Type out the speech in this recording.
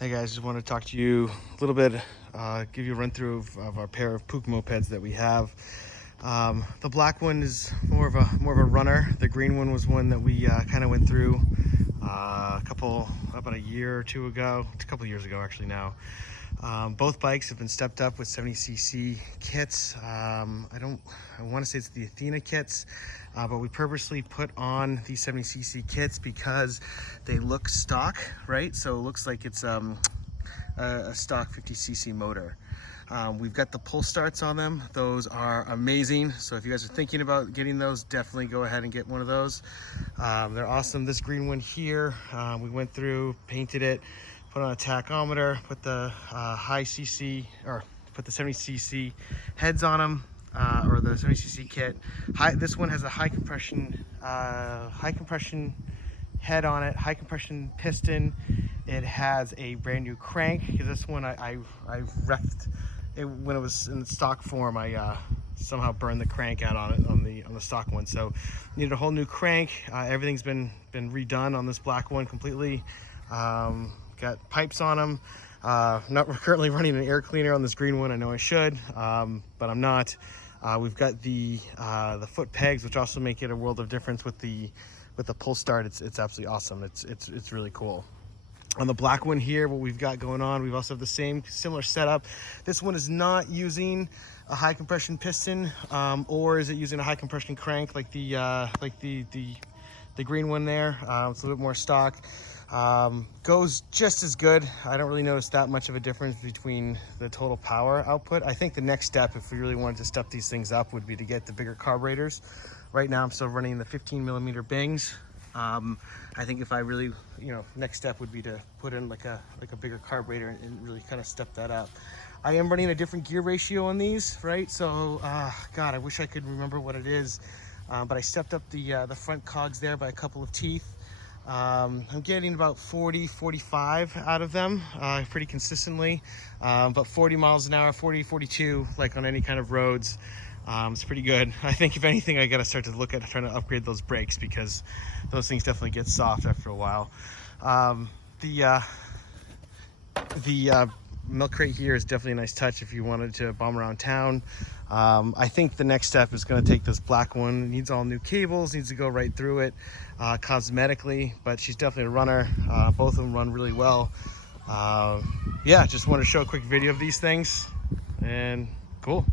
Hey guys, just want to talk to you a little bit, give you a run through of our pair of puch mopeds that we have. The black one is more of a runner. The green one was one that we kind of went through about a year or two ago. It's a couple years ago actually now. Both bikes have been stepped up with 70cc kits. I want to say it's the Athena kits, but we purposely put on these 70cc kits because they look stock, right? So it looks like it's a stock 50cc motor. We've got the pull starts on them. Those are amazing. So if you guys are thinking about getting those, definitely go ahead and get one of those. They're awesome. This green one here, we went through, painted it, put on a tachometer, put the high cc, or put the 70cc heads on them, or the 70cc kit. This one has a high compression head on it, high compression piston. It has a brand new crank, because this one I wrecked it when it was in stock form. I somehow burned the crank out on it on the stock one, so needed a whole new crank. Everything's been redone on this black one completely. Got pipes on them. Not currently running an air cleaner on this green one. I know I should, but I'm not. We've got the foot pegs, which also make it a world of difference with the pull start. It's absolutely awesome. It's really cool. On the black one here, what we've got going on, we've also have the similar setup. This one is not using a high compression piston, or is it using a high compression crank like the green one there. It's a little bit more stock. Goes just as good. I don't really notice that much of a difference between the total power output. I think the next step, if we really wanted to step these things up, would be to get the bigger carburetors. Right now I'm still running the 15mm Bings. I think if I really, next step would be to put in like a bigger carburetor and really kind of step that up. I am running a different gear ratio on these, right? So, God, I wish I could remember what it is. But I stepped up the front cogs there by a couple of teeth. I'm getting about 40, 45 out of them pretty consistently. But 40 miles an hour, 40, 42, like on any kind of roads, it's pretty good. I think if anything, I got to start to look at trying to upgrade those brakes, because those things definitely get soft after a while. The milk crate here is definitely a nice touch if you wanted to bomb around town. I think the next step is going to take this black one. It needs all new cables, needs to go right through it cosmetically, but she's definitely a runner. Both of them run really well. Yeah, just wanted to show a quick video of these things, and cool.